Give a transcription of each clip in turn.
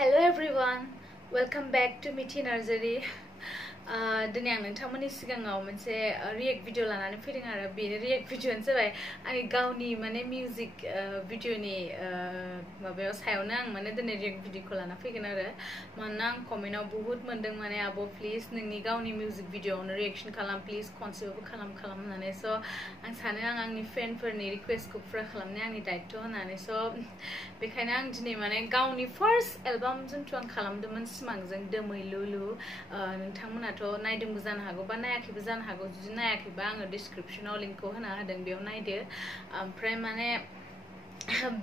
Hello everyone, welcome back to Mithi Nursery. दिनै आं नोंथांमोननि सिगाङाव मोनसे रिएक्ट भिडिअ लानानै फैदों आरो बे रिएक्ट भिडिअआनो जाबाय आंनि गावनि माने मिउजिक भिडिअनि माबायाव सायावनो आं माने दिनै रिएक्ट भिडिअखौ लाना फैगोन आरो मानोना आं कमेन्टआव बहुत मोनदों माने आब' प्लिज नोंनि गावनि मिउजिक भिडिअआवनो रिएक्शन खालाम प्लिज खनसेबाबो खालाम होननानै स' आं सानो आंनि फेनफोरनि रिक्वेस्टखौ पुरा खालामनाया आंनि दायित्व होननानै स' बेखायनो आं दिनै माने गावनि फार्स्ट एलबाम जिथु आं खालामदोंमोन सिमांजों दोमैलुलु नोंथांमोनाथ' नायदोंबो जानो हागौ बा नायाखैबो जानो हागौ जुदि नायाखैबा आङो डिसक्रिप्शनाव लिंकखौ होना होदों बेयाव नायदो ओमफ्राय माने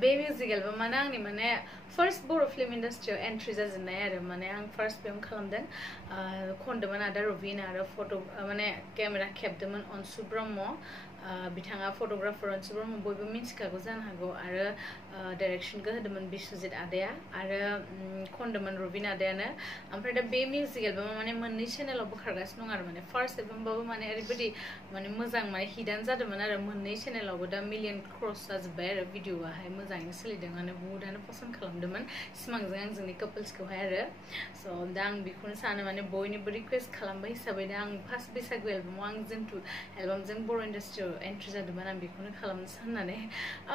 बे मिउजिक एलबामानो आंनि माने फार्स्ट बर' फिल्म इन्डास्ट्रियाव एन्ट्रि जाजेननाय आरो माने आं फार्स्ट बेयावनो खालामदों खनदोंमोन आदा रबिन आरो फट' माने केमेरा खेबदोंमोन अनसु ब्रह्म बिथाङा फट'ग्राफार अनसु ब्रह्म बयबो मिथिखागौ जानो हागौ आरो डाइरेक्शनखौ होदोंमोन बिश्वजित आदाया आरो खनदोंमोन रबिन आदायानो ओमफ्राय दा बे मिउजिक एलबामा माने मोननै चेनेलावबो खारगासिनो दं आरो माने फार्स्ट एलबामबाबो माने ओरैबायदि माने मोजां माने हिटानो जादोंमोन आरो मोननै चेनेलावबो दा मिलियन क्रस जाजोब्बाय आरो भिडिअआहाय मोजाङैनो सोलिदों माने बुहुतानो पसन्द खालामदोंमोन सिमांजों आंजोंनि कापोल्सखौहाय आरो स' दा आं बेखौनो सानो माने बयनिबो रिक्वेस्ट खालामबाय हिसाबै दा आं फार्स्ट बैसागु एलबामाव आं जिथु एलबामजों बर' इन्डास्ट्रियाव एन्ट्रि जादोंमोन आं बेखौनो खालामनो साननानै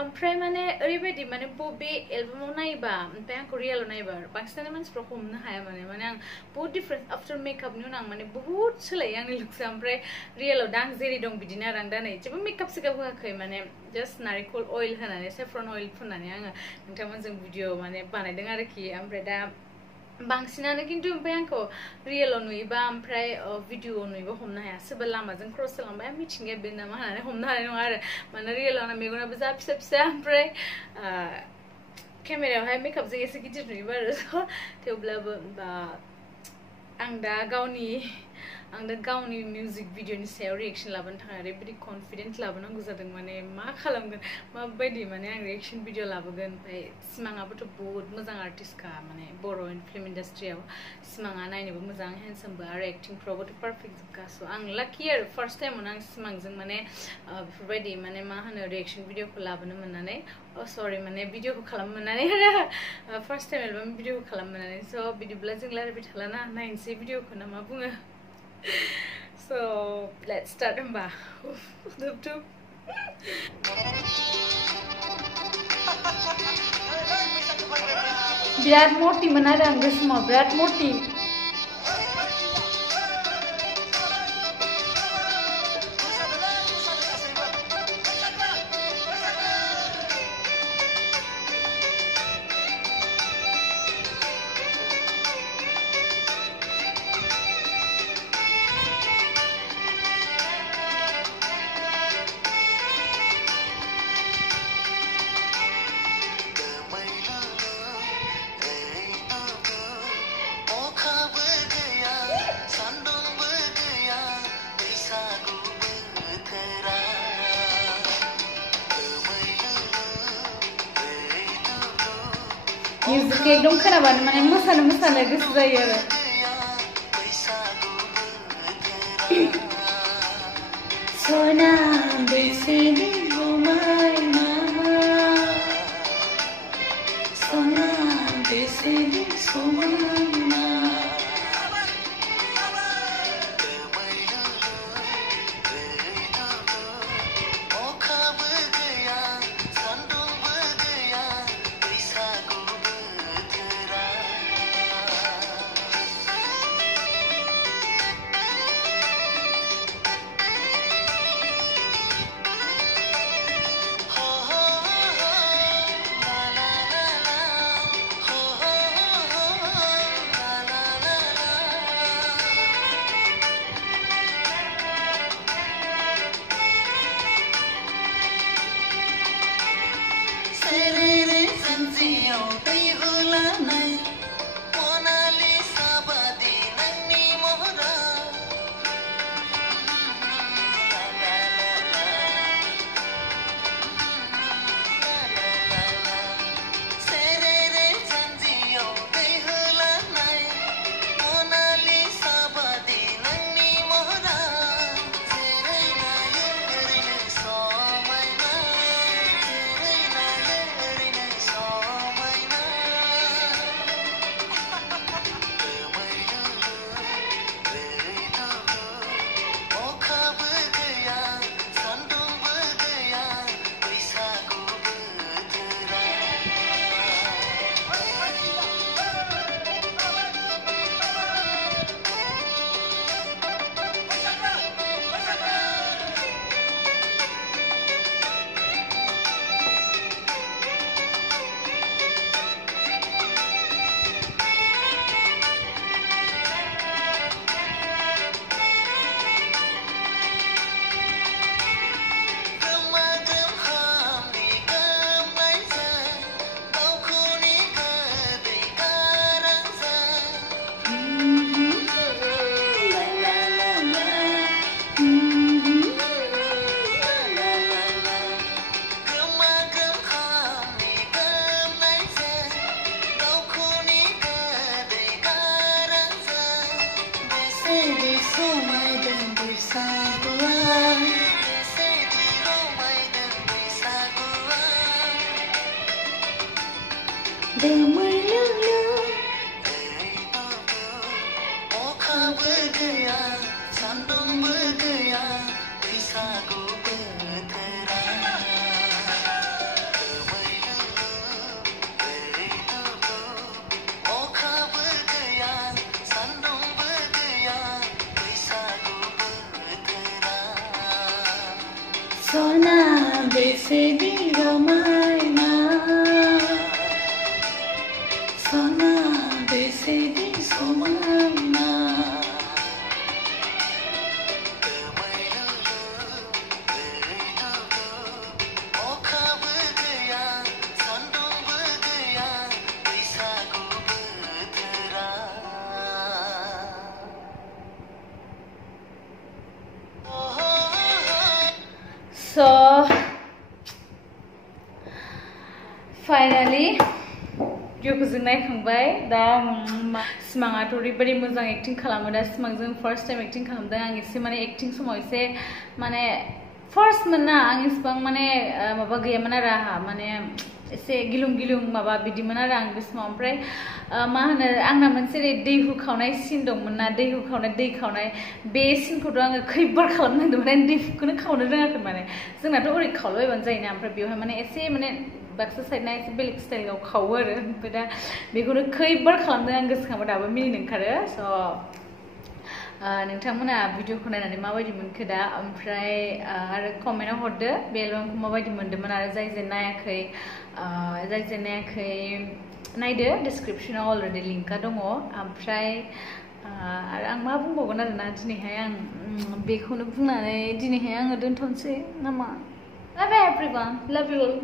ओमफ्राय माने ओरैबायदि माने बे एलबामाव नायोबा ओमफ्राय आंखौ रियेलाव नायोबा बांसिनानो मानसिफ्रा हमनो हाया माने आं बहुत डिफारेन्ट आफ्टार मेकआपनि उनाव आं माने बहुत सोलायो आंनि लुक्सआ ओमफ्राय रियेलाव दा आं जेरै दं बिदिनो आरो आं दा नै जेबो मेकआप सेकआप होआखै माने जास्ट नारिखल अइल होनानै सेफ्रन अइल फुननानै आङो नोंथांमोनजों भिडिअ माने बानायदों आरोखि ओमफ्राय दा बांसिनानो खिन्थु ओमफ्राय आंखौ रियेलाव नुयोबा ओमफ्राय भिडिअआव नुयोबा हमनो हाया सोरबा लामाजों क्रस खालामबाय मिथिंगाया बे नामा होननानै हमनो हानाय नङा आरो माने रियेलाव आंना मेगनाबो जा फिसा फिसा ओमफ्राय केमेरायावहाय मेकआपजों एसे गिदिर नुयोबो आरो स' थेवब्लाबो बा आं दा गावनि मिउजिक भिडिअनि सायाव रिएक्शन लाबोनो थाखाय ओरैबायदि कनफिडेन्ट लाबोनांगौ जादों माने मा खालामगोन माबायदि माने आं रिएक्शन भिडिअ लाबोगोन ओमफ्राय सिमाङाबोथ' बहुत मोजां आर्टिस्टखा माने बर' फिल्म इन्डास्ट्रियाव सिमाङा नायनोबो मोजां हेन्डसामबो आरो एक्टिंफ्रावबोथ' पारफेक्ट जोबखा स' आं लाकि आरो फार्स्ट टाइमावनो आं सिमांजों माने बेफोरबायदि माने मा होनो रिएक्शन भिडिअखौ लाबोनो मोननानै सरि माने भिडिअखौ खालामनो मोननानै आरो फार्स्ट टाइम एलबाम भिडिअखौ खालामनो मोननानै स' बिदिब्ला जों रायज्लायबाय थालाना नायनोसै भिडिअखौ ना मा बुङो so let's start होमबा बिराद मटिमोन आरो आं बे समाव बिराद मटि म्यूजिक एकदम खोनाबानो माने मोसानो गोसो जायो आरो सना बेसेदि समायना सना बेसेदि समायना बेसेदि रमायना सना बेसेदि समायना So finally भिडिअखौ जों नायखांबाय दा सिमाङाथ' ओरैबायदि मोजां एक्टिं खालामो दा सिमांजों फार्स्ट टाइम एक्टिं खालामदों आं एसे माने एक्टिं समाव एसे माने फार्स्ट मोनना आं इसेबां माने माबा गैयामोन आरो आंहा माने एसे गिलुं गिलुं माबा बिदिमोन आरो आं बे समाव ओमफ्राय मा होनो आंना मोनसे दैहु खावनाय सिन दंमोन ना दैहु खावनाय दै खावनाय बे सिनखौथ' आङो खैबार खालामनांदोंमोन आं दैहुखौनो खावनो रोङाखै माने जोंनाथ' ओरै खावलाबायबानो जायोना ओमफ्राय बेवहाय माने एसे माने बाक्सा साइडना एसे बेलेग स्टाइलाव खावो आरो ओमफ्राय दा बेखौनो खैबार खालामदों आं गोसोखांबा दाबो मिनिनो ओंखारो स' नोंथांमोना भिडिअखौ नायनानै माबायदि मोनखो दा ओमफ्राय आरो कमेन्टआव हरदो बे एलबामखौ माबायदि मोनदोंमोन आरो जाय जे नायाखै नायदो डिसक्रिपसनाव अलरेडि लिंकआ दङ ओमफ्राय आरो आं मा बुंबावगोन आरोना दिनैहाय आं बेखौनो बुंनानै दिनैहाय आङो दोनथ'नोसै नामा? Bye bye everyone, love you all.